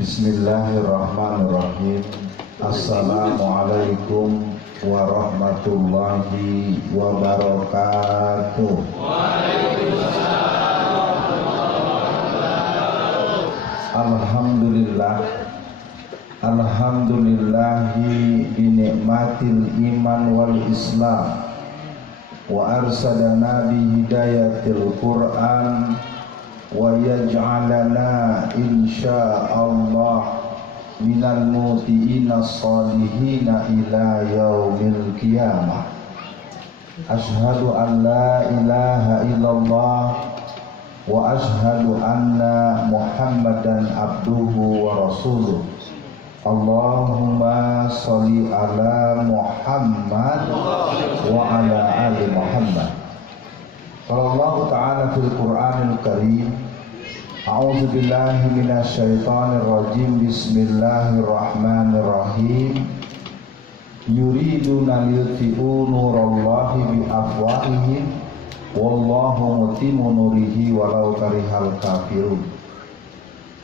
Bismillahirrahmanirrahim. Assalamualaikum warahmatullahi wabarakatuh. Alhamdulillah. Alhamdulillahi binikmatil iman wal islam wa arsadana bi hidayatil Qur'an wa yaj'alana insyaallah minal muti'ina salihina ila yaumil qiyamah. Asyhadu an la ilaha illallah wa asyhadu anna Muhammadan abduhu wa rasuluh. Allahumma sholli ala Muhammad wa ala ali Muhammad. Sallallahu ta'ala fil Qur'anil Karim. A'udzu billahi minasy syaithanir rajim. Bismillahirrahmanirrahim. Yuriduna liyutfi'u nurallahi bi afwahihim wallahu mutimmu nurihi walau karihal kafirun.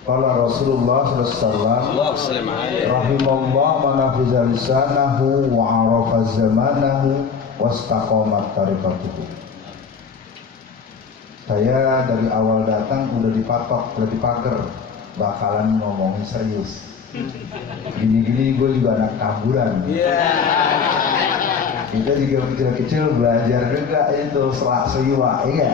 Qala Rasulullah sallallahu alaihi wasallam, rahimallahu man hafiza lisanahu wa arafa zamanahu wastaqamat tariqatuhu. Saya dari awal datang udah dipatok, udah dipager, bakalan ngomongin serius. Gini-gini gue juga anak kaburan. Kita juga kecil-kecil belajar juga itu selak sewa, iya.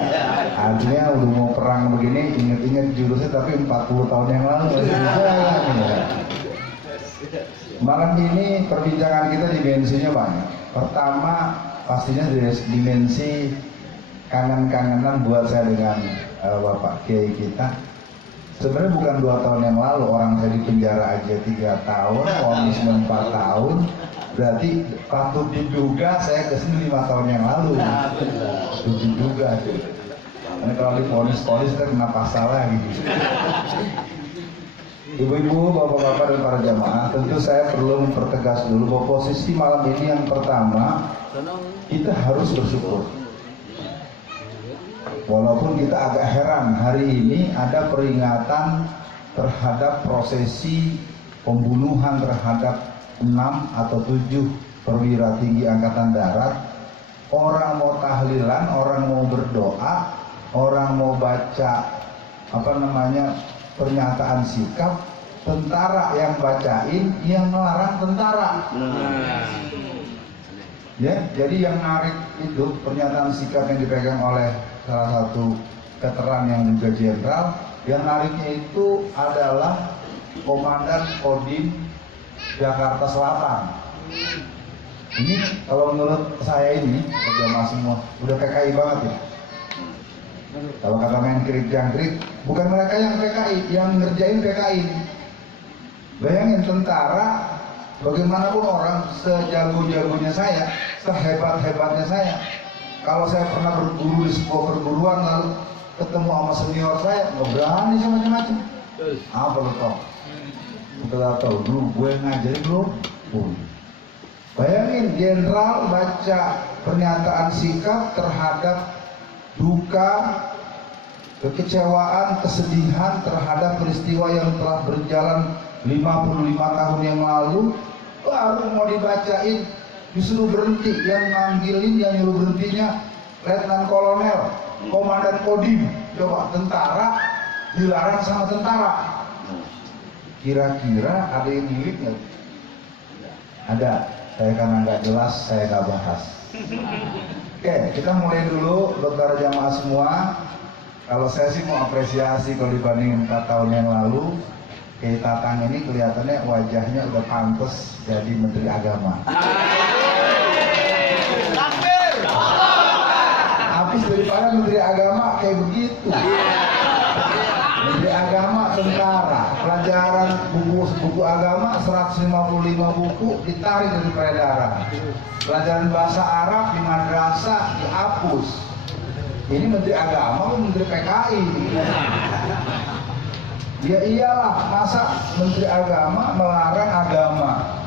Artinya udah mau perang begini, inget-inget jurusnya tapi 40 tahun yang lalu masih bisa. Malam ini perbincangan kita dimensinya banyak. Pertama pastinya dari dimensi kangen-kangenan buat saya dengan Bapak Kiai kita. Sebenarnya bukan 2 tahun yang lalu, orang saya di penjara aja 3 tahun, vonis 4 tahun. Berarti patut diduga saya kesini 5 tahun yang lalu. Patut diduga. Karena kalau di vonis-vonis kita kena pasal lagi. Ibu-ibu, bapak-bapak dan para jamaah, tentu saya perlu mempertegas dulu bahwa posisi malam ini yang pertama, kita harus bersyukur. Walaupun kita agak heran, hari ini ada peringatan terhadap prosesi pembunuhan terhadap 6 atau 7 perwira tinggi Angkatan Darat. Orang mau tahlilan, orang mau berdoa, orang mau baca pernyataan sikap, tentara yang bacain, yang melarang tentara. Ya, jadi yang narik itu pernyataan sikap yang dipegang oleh salah satu veteran yang juga jenderal, yang nariknya itu adalah Komandan Kodim Jakarta Selatan. Ini kalau menurut saya ini jamaah semua udah PKI banget ya. Kalau kata main krik-jangkrik, bukan mereka yang PKI, yang ngerjain PKI. Bayangin tentara, bagaimanapun orang sejago-jagonya saya, sehebat-hebatnya saya, kalau saya pernah berguru di sebuah perguruan lalu ketemu sama senior saya, nggak berani sama macam-macam. Apa lo tau? Kita tahu dulu gue ngajarin belum? Bayangin jenderal baca pernyataan sikap terhadap duka, kekecewaan, kesedihan terhadap peristiwa yang telah berjalan 55 tahun yang lalu, baru mau dibacain, disuruh berhenti. Yang manggilin, yang nyuruh berhentinya Letnan Kolonel, Komandan Kodim. Coba tentara dilarang sama tentara. Kira-kira ada yang milik nggak? Ada. Saya karena nggak jelas, saya nggak bahas. Oke, kita mulai dulu, para jamaah semua. Kalau saya sih mau apresiasi kalau dibanding 4 tahun yang lalu, Kiai Tatang ini kelihatannya wajahnya udah pantas jadi Menteri Agama. Habis daripada Menteri Agama kayak begitu. Menteri Agama tentara, pelajaran buku agama 155 buku ditarik dari peredaran. Pelajaran bahasa Arab di madrasah dihapus. Ini Menteri Agama pun Menteri PKI. Ya iyalah, masa Menteri Agama melarang agama?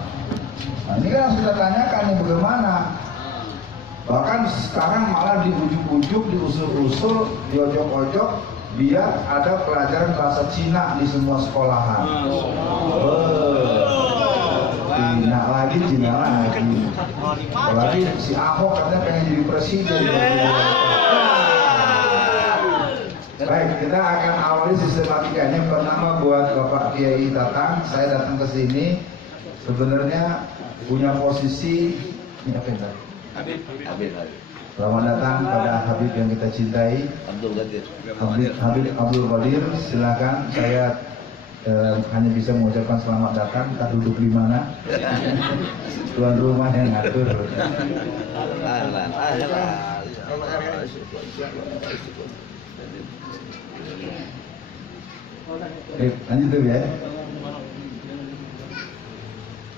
Nah, ini kan harus kita tanyakan nih bagaimana. Bahkan sekarang malah diujuk-ujuk, diusul-usul, diojok-ojok biar ada pelajaran bahasa Cina di semua sekolahan. Cina lagi, apalagi si Ahok katanya pengen jadi presiden. Baik, kita akan awali sistematikanya. Pertama buat Bapak Kiai Tatang, saya datang ke sini sebenarnya punya posisi ini apa ya? Habib. Selamat datang pada Habib yang kita cintai, Habib Abdul Qadir. Silakan, saya hanya bisa mengucapkan selamat datang. Tak duduk di mana? Tuan rumah yang ngatur. Lanjut dulu ya.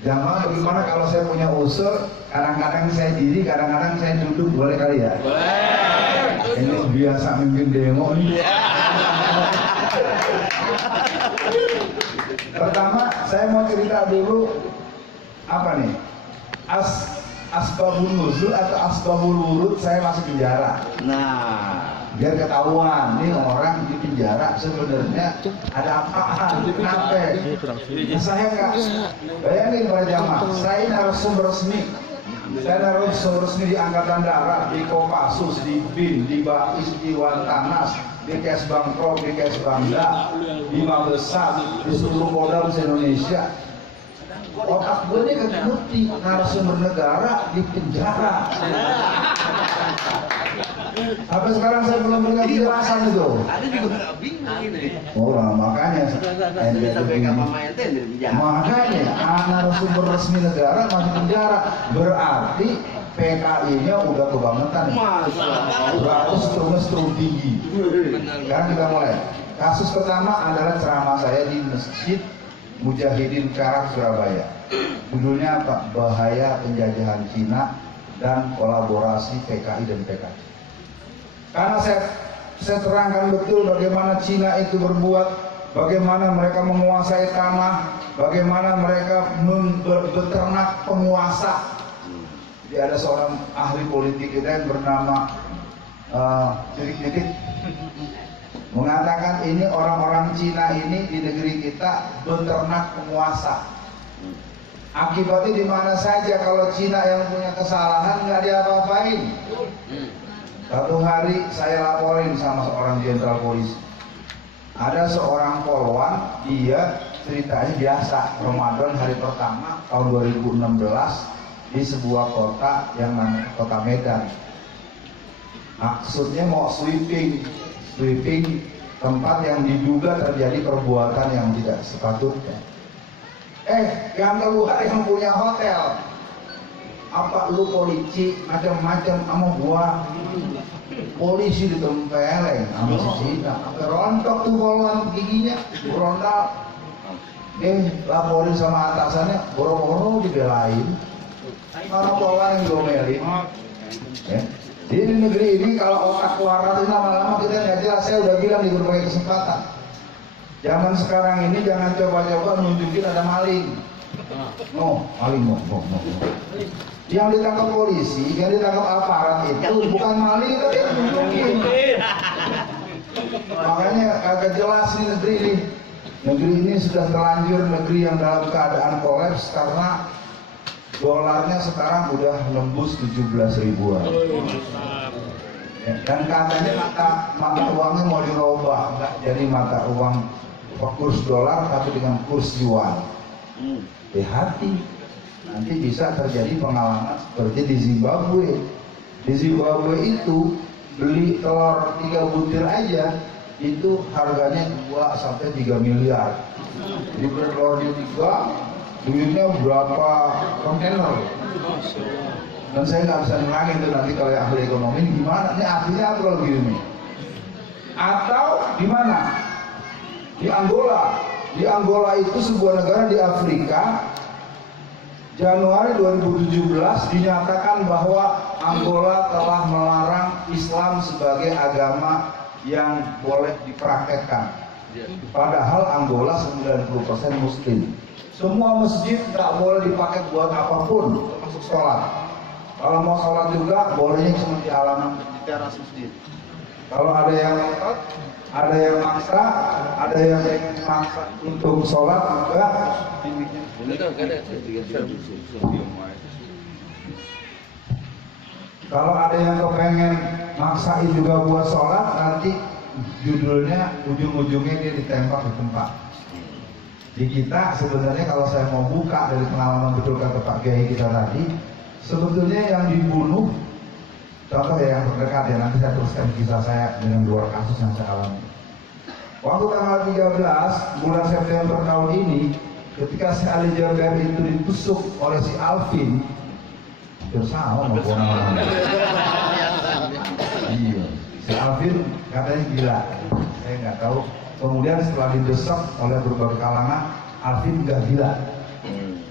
Jamaah, bagaimana kalau saya punya usul, kadang-kadang saya diri, kadang-kadang saya duduk, boleh kali ya? Boleh. Ini biasa mimpin demo nih. Pertama, saya mau cerita dulu apa nih? Asbabun nuzul atau asbabul wurud saya masuk penjara. Nah, biar ketahuan nih orang di penjara sebenarnya ada apaan, kenapa? Saya nggak bayangin para jamaah, saya narasumber resmi. Saya narasumber resmi di Angkatan Darat, di Kopassus, di BIN, di Bais, di Wantanas, di Kesbangprov, di Kesbangda, di Mabesat, di seluruh Polda se-Indonesia. Otak gue ini ngerti narasumber negara di penjara. Sampai sekarang saya belum punya penjelasan itu. Ada juga bingung ini. Makanya narasumber resmi negara masuk penjara, berarti PKI-nya udah kebangetan. Berarti strum tinggi. Sekarang kita mulai. Kasus pertama adalah ceramah saya di Masjid Mujahidin Karak, Surabaya. Judulnya apa? Bahaya penjajahan Cina dan kolaborasi PKI dan PKI. Karena saya terangkan betul bagaimana Cina itu berbuat, bagaimana mereka menguasai tanah, bagaimana mereka beternak penguasa. Jadi ada seorang ahli politik kita yang bernama Titik mengatakan ini orang-orang Cina ini di negeri kita beternak penguasa. Akibatnya di mana saja kalau Cina yang punya kesalahan nggak diapa-apain. Satu hari saya laporin sama seorang jenderal polisi. Ada seorang polwan, dia ceritanya biasa Ramadan hari pertama tahun 2016 di sebuah kota yang namanya Kota Medan. Maksudnya mau sweeping tempat yang diduga terjadi perbuatan yang tidak sepatutnya. Yang keluar yang punya hotel, apa lu polisi macam-macam sama gua, polisi ditempeleng sama si Cina, sampai rontok tuh polwan giginya, rontok. Laporin sama atasannya, boro-boro dibelain, orang polwan yang diomelin. Jadi di negeri ini kalau otak waras itu lama-lama kita nggak jelas. Saya udah bilang di berbagai kesempatan. Zaman sekarang ini jangan coba-coba nunjukin ada maling. Maling. Yang ditangkap polisi, yang ditangkap aparat itu bukan maling, tapi yang nunjukin. Makanya agak jelas nih negeri ini. Negeri ini sudah terlanjur negeri yang dalam keadaan kolaps karena dolarnya sekarang udah nembus 17 ribuan. Dan katanya mata uangnya mau dirubah, nggak jadi mata uang kurs dolar tapi dengan kurs yuan. Hati-hati, nanti bisa terjadi pengalaman seperti di Zimbabwe. Di Zimbabwe itu beli telur 3 butir aja itu harganya 2 sampai 3 miliar. Jadi beli telur di 3 duitnya berapa kontainer. Dan saya nggak bisa nerangin tuh nanti kalau ahli ekonomi ini gimana, ini artinya apa kalau begini. Atau di mana? Di Angola. Di Angola itu sebuah negara di Afrika. Januari 2017 dinyatakan bahwa Angola telah melarang Islam sebagai agama yang boleh dipraktekkan. Padahal Angola 90% Muslim. Semua masjid nggak boleh dipakai buat apapun, termasuk sholat. Kalau mau sholat juga bolehnya cuma di halaman, di teras masjid. Kalau ada yang ngotot, ada yang maksa, ada yang maksa untuk sholat juga. Kalau ada yang kepengen maksain juga buat sholat, nanti judulnya ujung-ujungnya dia ditembak di tempat. Di kita sebenarnya kalau saya mau buka dari pengalaman betul kata Pak Kiai kita tadi, sebetulnya yang dibunuh, contoh ya yang terdekat ya, nanti saya teruskan kisah saya dengan 2 kasus yang saya alami. Waktu tanggal 13 bulan September tahun ini, ketika si Ali Jaber itu ditusuk oleh si Alvin, bersama mau orang. Iya, si Alvin katanya gila, saya nggak tahu. Kemudian setelah didesak oleh berbagai kalangan, Alvin nggak gila.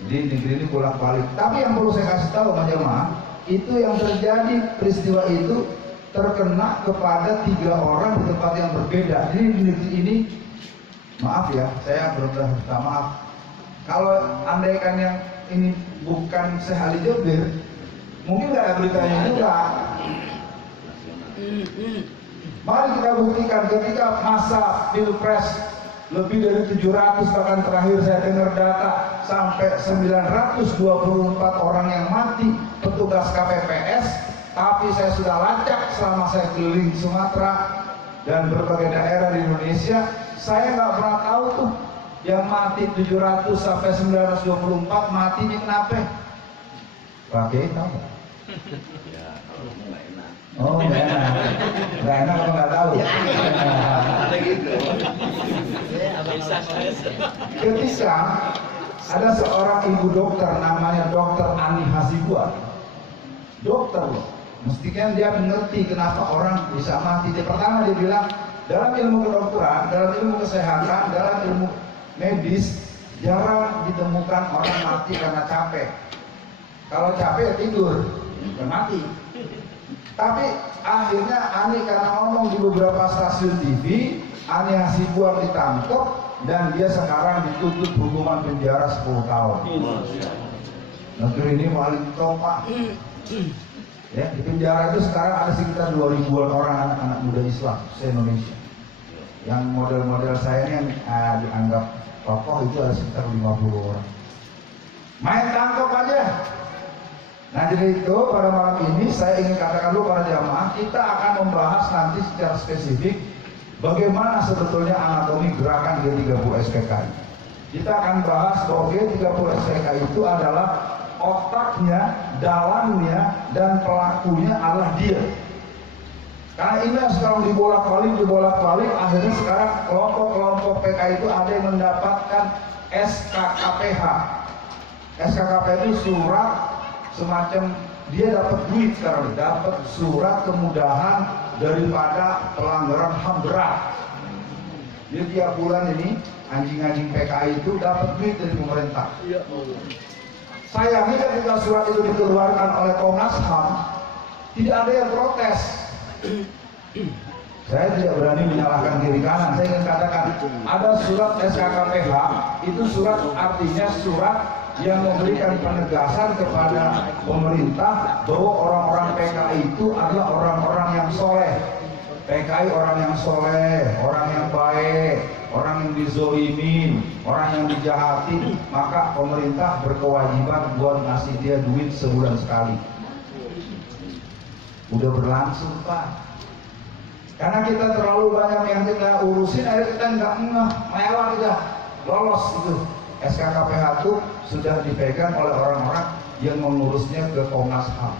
Jadi negeri ini bolak-balik. Tapi yang perlu saya kasih tahu sama jemaah, itu yang terjadi peristiwa itu terkena kepada 3 orang di tempat yang berbeda. Jadi di negeri ini, maaf ya, saya benar-benar minta maaf. Kalau andaikan yang ini bukan Syekh Ali Jaber, mungkin nggak ada beritanya juga. Mari kita buktikan ketika masa Pilpres lebih dari 700, bahkan terakhir saya dengar data sampai 924 orang yang mati petugas KPPS. Tapi saya sudah lacak selama saya keliling Sumatera dan berbagai daerah di Indonesia, saya nggak pernah tahu tuh yang mati 700 sampai 924 matinya kenapa? Pakai tahu nggak? Oh nggak enak, nggak enak kalau nggak tahu. Ketika ada seorang ibu dokter namanya Dokter Ani Hasibuan, dokter loh, mestinya dia mengerti kenapa orang bisa mati. Pertama dia bilang dalam ilmu kedokteran, dalam ilmu kesehatan, dalam ilmu medis jarang ditemukan orang mati karena capek. Kalau capek ya tidur, bukan mati. Tapi akhirnya Ani karena ngomong di beberapa stasiun TV, Ani Hasibuan ditangkap dan dia sekarang dituntut hukuman penjara 10 tahun. Negeri ini paling top Pak. Ya, di penjara itu sekarang ada sekitar 2000-an orang anak-anak muda Islam se-Indonesia. Yang model-model saya ini yang dianggap tokoh itu ada sekitar 50 orang. Main tangkap aja. Nah jadi itu pada malam ini saya ingin katakan dulu para jamaah, kita akan membahas nanti secara spesifik bagaimana sebetulnya anatomi gerakan G30 SPKI. Kita akan bahas bahwa G30 SPKI itu adalah otaknya, dalangnya, dan pelakunya adalah dia. Karena ini yang sekarang dibolak-balik, akhirnya sekarang kelompok-kelompok PKI itu ada yang mendapatkan SKKPH. SKKPH itu surat semacam dia dapat duit sekarang, dapat surat kemudahan daripada pelanggaran HAM berat. Jadi tiap bulan ini anjing-anjing PKI itu dapat duit dari pemerintah. Sayangnya ketika surat itu dikeluarkan oleh Komnas HAM, tidak ada yang protes. Saya tidak berani menyalahkan kiri kanan. Saya ingin katakan ada surat SKKPH, itu surat artinya surat yang memberikan penegasan kepada pemerintah bahwa orang-orang PKI itu adalah orang-orang yang soleh. PKI orang yang soleh, orang yang baik, orang yang dizolimin, orang yang dijahatin, maka pemerintah berkewajiban buat ngasih dia duit sebulan sekali. Udah berlangsung Pak. Karena kita terlalu banyak yang kita urusin, akhirnya kita nggak melewat kita lolos itu. SKKPH itu sudah dipegang oleh orang-orang yang mengurusnya ke Komnas HAM.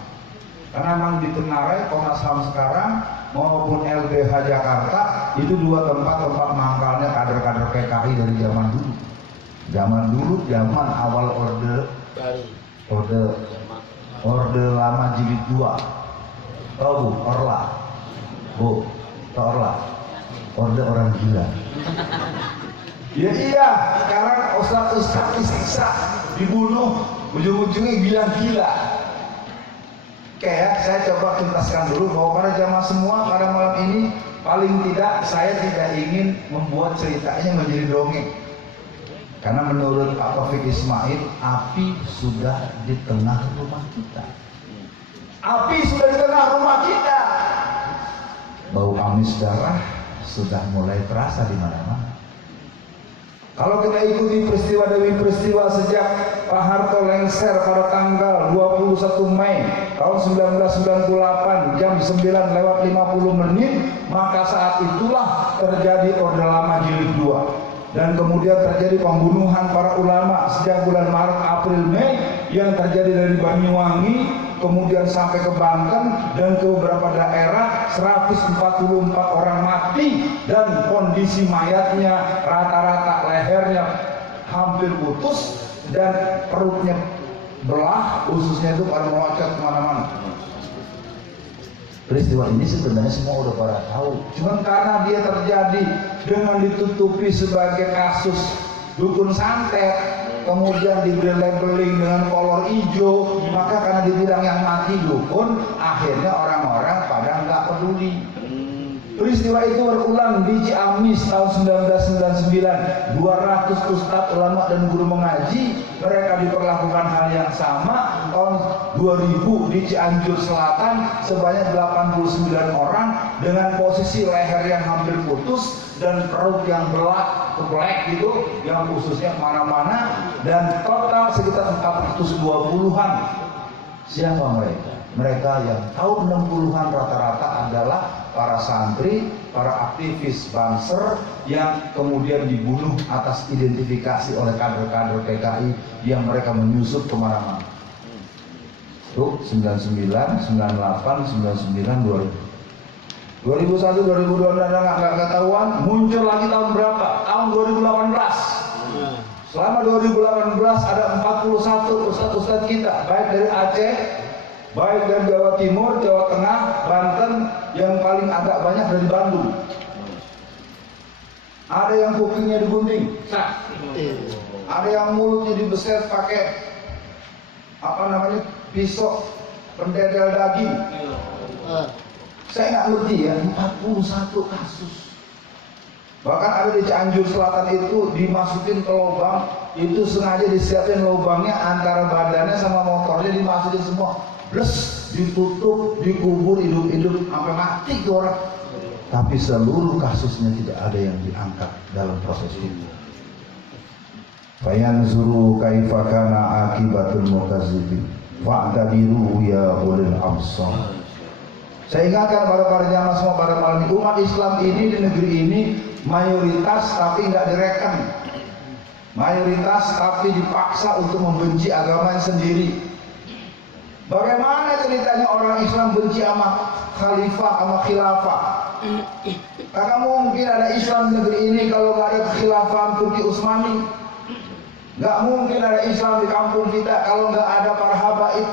Karena memang di Tenggarai Komnas HAM sekarang maupun LBH Jakarta itu 2 tempat mangkalnya kader-kader PKI dari zaman dulu. Zaman awal orde lama jilid 2. Tahu Bu, Orla. Bu, Orla. Orde orang gila. Ya iya, sekarang ustaz disiksa, dibunuh, ujung-ujungnya bilang gila. Oke ya, saya coba tuntaskan dulu bahwa para jamaah semua pada malam ini paling tidak saya tidak ingin membuat ceritanya menjadi dongeng. Karena menurut Pak Taufik Ismail, api sudah di tengah rumah kita. Api sudah di tengah rumah kita. bau amis darah sudah mulai terasa di mana-mana. Kalau kita ikuti peristiwa demi peristiwa sejak Pak Harto lengser pada tanggal 21 Mei tahun 1998 jam 9:50, maka saat itulah terjadi Orde Lama Jilid 2. Dan kemudian terjadi pembunuhan para ulama sejak bulan Maret, April, Mei yang terjadi dari Banyuwangi kemudian sampai ke Banten dan ke beberapa daerah. 144 orang mati dan kondisi mayatnya rata-rata lehernya hampir putus dan perutnya belah, ususnya itu pada melocot kemana-mana. Peristiwa ini sebenarnya semua udah pada tahu, cuman karena dia terjadi dengan ditutupi sebagai kasus dukun santet, kemudian diberi labeling dengan kolor hijau, maka karena dibilang yang mati dukun, akhirnya orang-orang pada nggak peduli. Peristiwa itu berulang di Ciamis tahun 1999. 200 ustadz, ulama dan guru mengaji, mereka diperlakukan hal yang sama. Tahun 2000 di Cianjur Selatan sebanyak 89 orang dengan posisi leher yang hampir putus dan perut yang belak gitu, yang ususnya kemana-mana, dan total sekitar 420-an. Siapa mereka? Mereka yang tahun 60-an rata-rata adalah para santri, para aktivis Banser yang kemudian dibunuh atas identifikasi oleh kader-kader PKI yang mereka menyusup kemana-mana. Tuh, 99, 98, 99, 2000. 2001, 2002 nggak ketahuan, muncul lagi tahun berapa? Tahun 2018. Selama 2018 ada 41 ustadz kita, baik dari Aceh, baik dari Jawa Timur, Jawa Tengah, Banten, yang paling agak banyak dari Bandung. Ada yang kupingnya digunting, ada yang mulutnya dibeset pakai pisau pendedel daging. Saya nggak ngerti ya, 41 kasus. Bahkan ada di Cianjur Selatan itu dimasukin ke lubang, itu sengaja disiapin lubangnya antara badannya sama motornya, dimasukin semua, bless, ditutup, dikubur hidup-hidup sampai mati tuh orang. Tapi seluruh kasusnya tidak ada yang diangkat dalam proses itu. Fayanzuru kaifa kana akibatul mukazzibin fa'tabiru ya ulil absar. Saya ingatkan pada para jamaah semua pada malam ini, umat Islam ini di negeri ini mayoritas tapi nggak direken, mayoritas tapi dipaksa untuk membenci agamanya sendiri. Bagaimana ceritanya orang Islam benci sama khalifah, sama khilafah? Karena mungkin ada Islam di negeri ini kalau nggak ada kekhilafahan Turki Utsmani. Nggak mungkin ada Islam di kampung kita kalau nggak ada para habaib.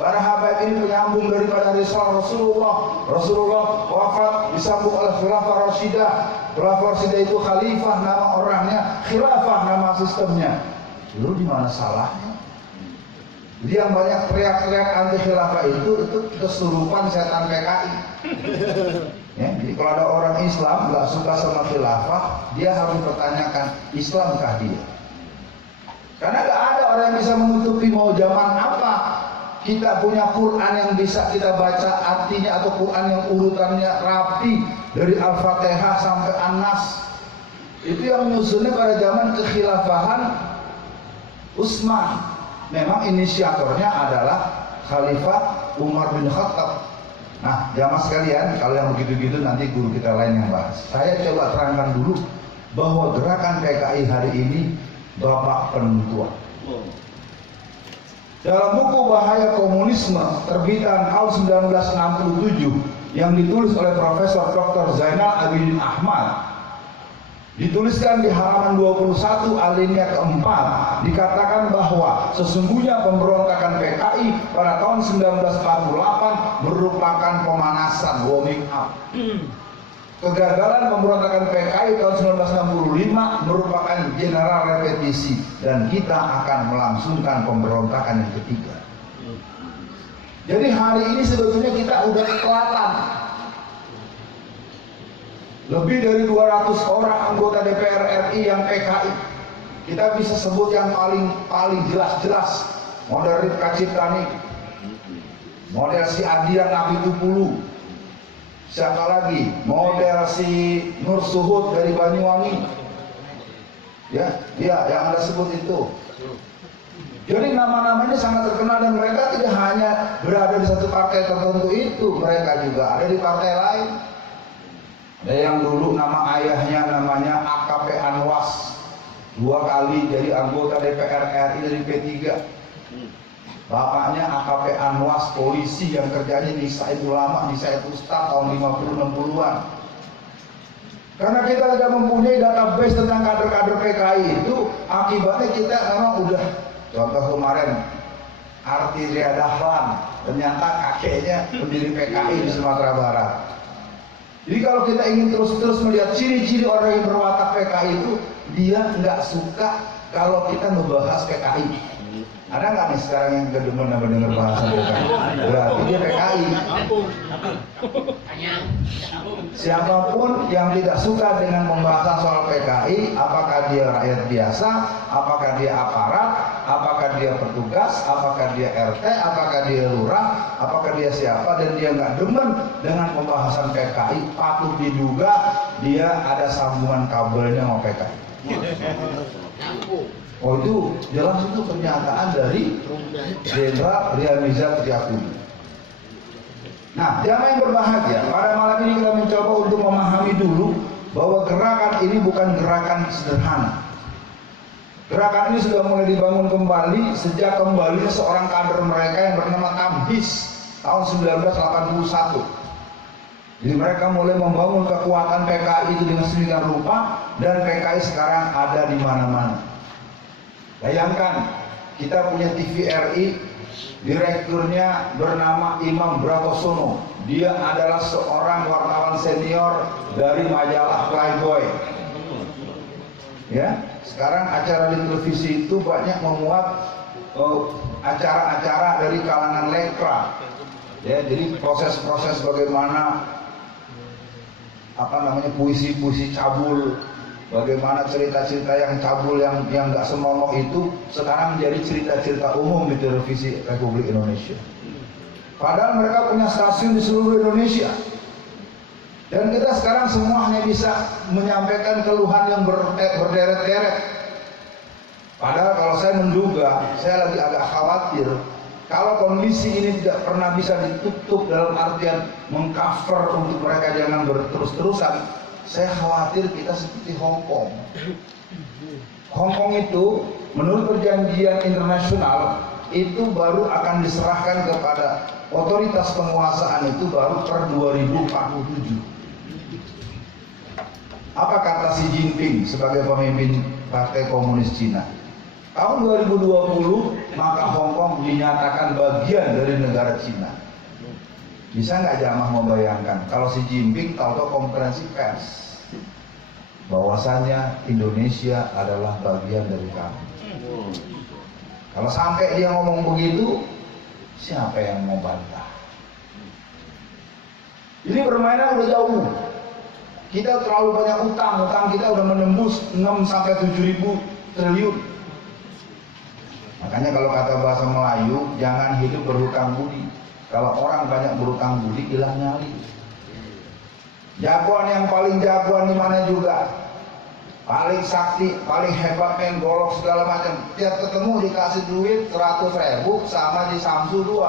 Para habaib ini penyambung daripada risalah Rasulullah. Rasulullah wafat disambung oleh khilafah Rashidah. Khilafah Rashidah itu khalifah nama orangnya, khilafah nama sistemnya. Lalu di mana salahnya? Jadi yang banyak teriak-teriak anti khilafah itu kesurupan setan PKI. Ya, jadi kalau ada orang Islam nggak suka sama khilafah, dia harus pertanyakan Islamkah dia? Karena nggak ada orang yang bisa menutupi mau zaman apa. Kita punya Quran yang bisa kita baca artinya, atau Quran yang urutannya rapi dari Al-Fatihah sampai An-Nas. Itu yang menyusunnya pada zaman kekhilafahan Utsman. Memang inisiatornya adalah Khalifah Umar bin Khattab. Nah, jamaah sekalian, kalau yang begitu-gitu nanti guru kita lain yang bahas. Saya coba terangkan dulu bahwa gerakan PKI hari ini babak penentuan. Dalam buku Bahaya Komunisme terbitan tahun 1967 yang ditulis oleh Profesor Dr. Zainal Abidin Ahmad, dituliskan di halaman 21 alinea keempat, dikatakan bahwa sesungguhnya pemberontakan PKI pada tahun 1948 merupakan pemanasan, warming up. Kegagalan pemberontakan PKI tahun 1965 merupakan general repetisi, dan kita akan melangsungkan pemberontakan yang ketiga. Jadi hari ini sebetulnya kita udah kelatan. Lebih dari 200 orang anggota DPR RI yang PKI. Kita bisa sebut yang paling jelas-jelas, model Rifka Ciptani, model si Adian Nabi Tupulu, Siapa lagi? Model si Nur Suhud dari Banyuwangi. Ya, dia yang Anda sebut itu. Jadi nama-namanya sangat terkenal dan mereka tidak hanya berada di satu partai tertentu itu, mereka juga ada di partai lain. Ada yang dulu nama ayahnya namanya AKP Anwas, 2 kali jadi anggota DPR RI dari P3. Bapaknya AKP Anwas, polisi yang kerjanya nisain ulama, nisain ustaz tahun 50-60-an. Karena kita tidak mempunyai database tentang kader-kader PKI itu, akibatnya kita memang udah, contoh kemarin Artiria Dahlan, ternyata kakeknya pendiri PKI di Sumatera Barat. Jadi kalau kita ingin terus-terus melihat ciri-ciri orang yang berwatak PKI itu, dia nggak suka kalau kita membahas PKI. Ada nggak nih sekarang yang kedemen mendengar bahasa PKI? Berarti dia PKI. Siapapun yang tidak suka dengan pembahasan soal PKI, apakah dia rakyat biasa, apakah dia aparat, apakah dia petugas, apakah dia RT, apakah dia lurah, apakah dia siapa, dan dia nggak demen dengan pembahasan PKI, patut diduga dia ada sambungan kabelnya sama PKI. Oh, itu jelas, itu pernyataan dari Jenderal Riamizat Triakudu. Nah, jamaah yang berbahagia, pada malam ini kita mencoba untuk memahami dulu bahwa gerakan ini bukan gerakan sederhana. Gerakan ini sudah mulai dibangun kembali sejak kembali seorang kader mereka yang bernama Tamhis tahun 1981. Jadi mereka mulai membangun kekuatan PKI itu dengan sedemikian rupa, dan PKI sekarang ada di mana-mana. Bayangkan, kita punya TVRI, direkturnya bernama Imam Bratosono. Dia adalah seorang wartawan senior dari majalah Playboy. Ya, sekarang acara di televisi itu banyak memuat acara-acara dari kalangan lekra. Ya, jadi proses-proses bagaimana puisi-puisi cabul, bagaimana cerita-cerita yang cabul yang nggak senonoh itu sekarang menjadi cerita-cerita umum di televisi Republik Indonesia. Padahal mereka punya stasiun di seluruh Indonesia. Dan kita sekarang semua hanya bisa menyampaikan keluhan yang berderet-deret. Padahal kalau saya menduga, saya lagi agak khawatir kalau kondisi ini tidak pernah bisa ditutup dalam artian mengcover untuk mereka jangan berterus-terusan. Saya khawatir kita seperti Hong Kong. Hong Kong itu menurut perjanjian internasional itu baru akan diserahkan kepada otoritas penguasaan itu baru per 2047. Apa kata Xi Jinping sebagai pemimpin Partai Komunis Cina? Tahun 2020 maka Hong Kong dinyatakan bagian dari negara Cina. Bisa nggak jamaah membayangkan kalau Xi Jinping tahu konferensi pers bahwasannya Indonesia adalah bagian dari kami. Kalau sampai dia ngomong begitu, siapa yang mau bantah? Ini permainan udah jauh. Kita terlalu banyak utang kita udah menembus 6-7 ribu triliun. Makanya kalau kata bahasa Melayu, jangan hidup berhutang budi. Kalau orang banyak berhutang budi, hilang nyali. Jagoan yang paling jagoan di mana juga, paling sakti, paling hebat, main golok segala macam. Tiap ketemu dikasih duit 100.000 sama di Samsu 2.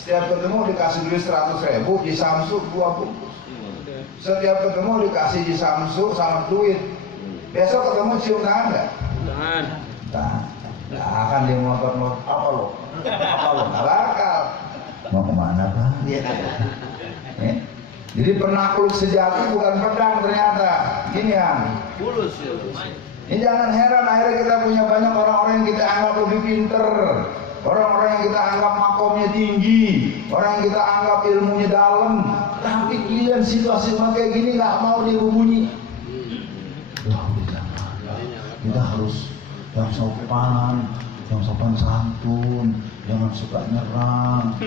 Setiap ketemu dikasih duit 100.000 di Samsu 2 bungkus. Setiap ketemu dikasih di Samsu sama duit. Besok ketemu cium tangan nggak? Tangan. Nggak akan dia ngotot apa lo? Nggak bakal. Mau kemana Pak? Jadi penakluk sejati bukan pedang ternyata. Gini ya. Ini jangan heran akhirnya kita punya banyak orang-orang yang kita anggap lebih pinter, orang-orang yang kita anggap makomnya tinggi, orang yang kita anggap ilmunya dalam, tapi kalian situasi kayak gini nggak mau dihubungi. Kita harus yang sopan santun, jangan suka nyerang.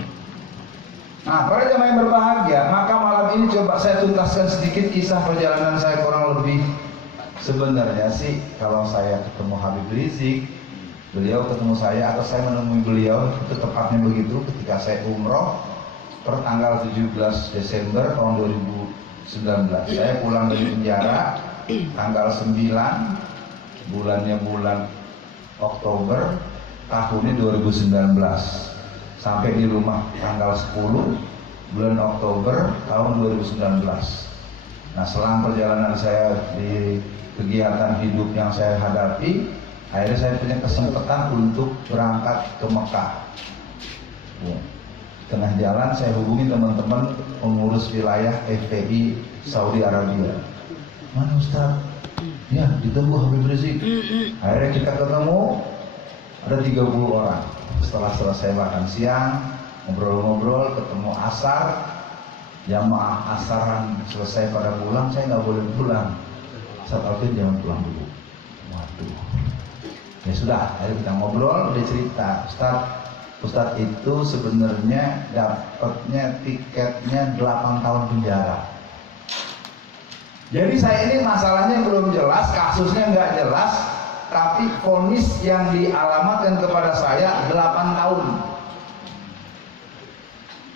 Nah, para jemaah yang berbahagia, maka malam ini coba saya tuntaskan sedikit kisah perjalanan saya kurang lebih. Sebenarnya sih kalau saya ketemu Habib Rizik, beliau ketemu saya atau saya menemui beliau, itu tepatnya begitu ketika saya umroh per tanggal 17 Desember tahun 2019. Saya pulang dari penjara tanggal 9, bulannya bulan Oktober tahunnya 2019, sampai di rumah tanggal 10 bulan Oktober tahun 2019. Nah, selang perjalanan saya di kegiatan hidup yang saya hadapi, akhirnya saya punya kesempatan untuk berangkat ke Mekah. Tengah jalan saya hubungi teman-teman pengurus wilayah FPI Saudi Arabia. Mana Ustaz? Ya, ditunggu Habib Rizik. Akhirnya kita ketemu, ada 30 orang. Setelah selesai makan siang, ngobrol-ngobrol, ketemu asar, jamaah asaran selesai pada pulang, saya nggak boleh pulang. Ustaz Alvin jangan pulang dulu. Waduh. Ya sudah, akhirnya kita ngobrol, dia cerita, Ustadz itu sebenarnya dapatnya tiketnya 8 tahun penjara. Jadi saya ini masalahnya belum jelas, kasusnya nggak jelas, tapi vonis yang dialamatkan kepada saya 8 tahun.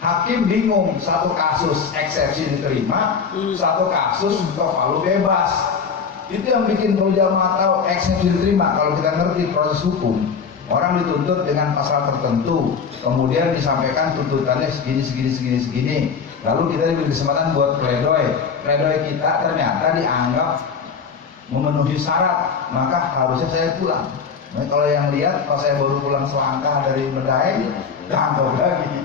Hakim bingung, satu kasus eksepsi diterima, satu kasus tofalu bebas. Itu yang bikin perlu jamaah tahu, eksepsi diterima. Kalau kita ngerti proses hukum, orang dituntut dengan pasal tertentu, kemudian disampaikan tuntutannya segini. Lalu kita diberi kesempatan buat pledoi. Pledoi kita ternyata dianggap memenuhi syarat, maka harusnya saya pulang. Nah, kalau yang lihat, kalau saya baru pulang selangkah dari Medaeng, tangkap lagi.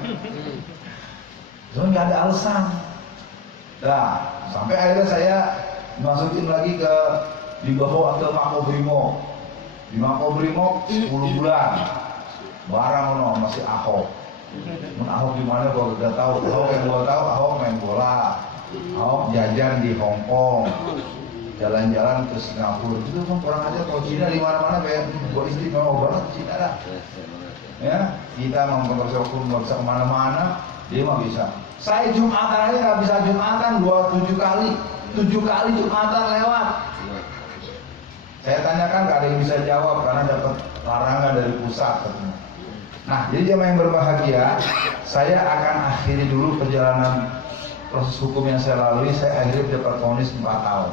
Cuma nggak ada alasan. Nah, sampai akhirnya saya masukin lagi dibawa ke Makobrimob. Di Makobrimob 10 bulan. Barang masih Ahok. Ahok gimana gua udah tahu. Ahok yang gua tahu, Ahok main bola. Ahok jajan di Hong Kong. Jalan-jalan ke Singapura. Itu kan kurang aja kalau Cina di mana-mana kayak gua istimewa banget Cina dah. Ya, kita mengkontrol hukum nggak bisa kemana-mana, dia mah bisa. Saya Jumatan aja nggak bisa Jumatan 27 kali. 7 kali Jumatan lewat. Saya tanyakan gak ada yang bisa jawab karena dapat larangan dari pusat. Nah, jadi jemaah yang berbahagia, saya akan akhiri dulu perjalanan proses hukum yang saya lalui. Saya akhirnya dapat vonis 4 tahun.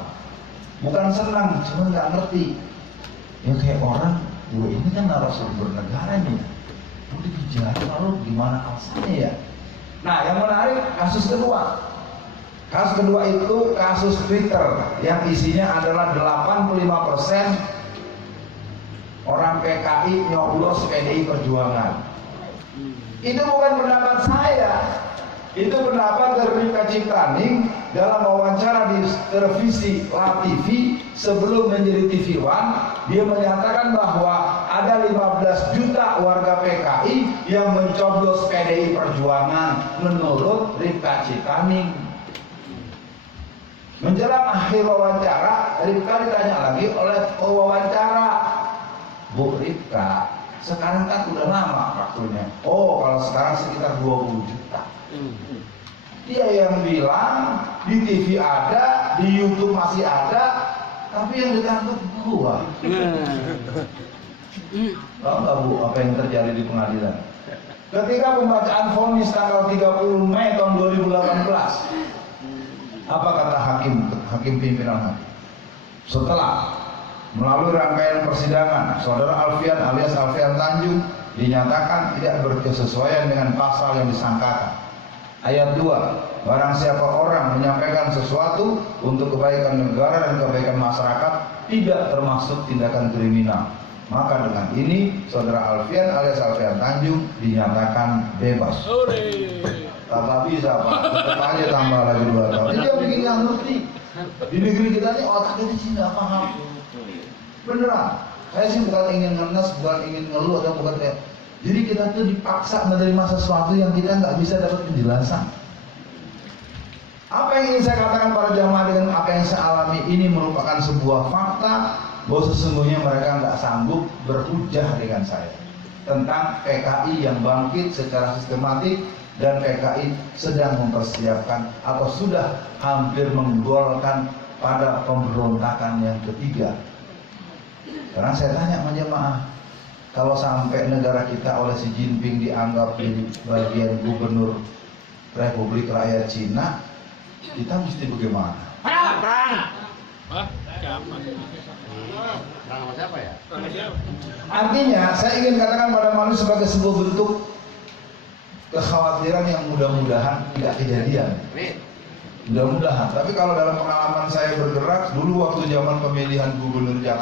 Bukan senang, cuma nggak ngerti. Ya kayak orang, gue ini kan narasumber negara nih, mau dipenjara lalu gimana alasannya ya? Nah, yang menarik kasus kedua. Kasus kedua itu kasus Twitter yang isinya adalah 85% orang PKI nyoblos PDI Perjuangan. Itu bukan pendapat saya, itu pendapat dari Rika Ciptaning dalam wawancara di televisi La TV sebelum menjadi TV One. Dia menyatakan bahwa ada 15 juta warga PKI yang mencoblos PDI Perjuangan menurut Rika Ciptaning. Menjelang akhir wawancara, Rika ditanya lagi oleh pewawancara, Bu Rika, sekarang kan udah lama waktunya. Oh, kalau sekarang sekitar 20 juta. Dia yang bilang di TV ada, di YouTube masih ada, tapi yang ditangkap gua. Tahu nggak Bu apa yang terjadi di pengadilan? Ketika pembacaan vonis tanggal 30 Mei tahun 2018. Apa kata hakim pimpinan hakim? Setelah melalui rangkaian persidangan, Saudara Alfian alias Alfian Tanjung dinyatakan tidak berkesesuaian dengan pasal yang disangkakan. Ayat 2, barang siapa orang menyampaikan sesuatu untuk kebaikan negara dan kebaikan masyarakat tidak termasuk tindakan kriminal. Maka dengan ini Saudara Alfian alias Alfian Tanjung dinyatakan bebas. Tak bisa Pak, tetap aja tambah lagi 2 tahun. Ini yang bikin nggak ngerti. Di negeri kita ini otaknya sih nggak paham. Beneran. Saya sih bukan ingin ngenes, bukan ingin ngeluh atau bukan kayak. Jadi kita tuh dipaksa menerima sesuatu yang kita nggak bisa dapat penjelasan. Apa yang ingin saya katakan para jamaah dengan apa yang saya alami ini merupakan sebuah fakta bahwa sesungguhnya mereka nggak sanggup berhujah dengan saya tentang PKI yang bangkit secara sistematik. Dan PKI sedang mempersiapkan atau sudah hampir menggolkan pada pemberontakan yang ketiga. Karena saya tanya sama jemaah, kalau sampai negara kita oleh Xi Jinping dianggap jadi bagian gubernur Republik Rakyat Cina, kita mesti bagaimana? Perang. Hah? Siapa? Perang sama siapa ya? Artinya, saya ingin katakan pada malu sebagai sebuah bentuk kekhawatiran yang mudah-mudahan tidak kejadian. Mudah-mudahan. Tapi kalau dalam pengalaman saya bergerak dulu waktu zaman pemilihan gubernur Jakarta,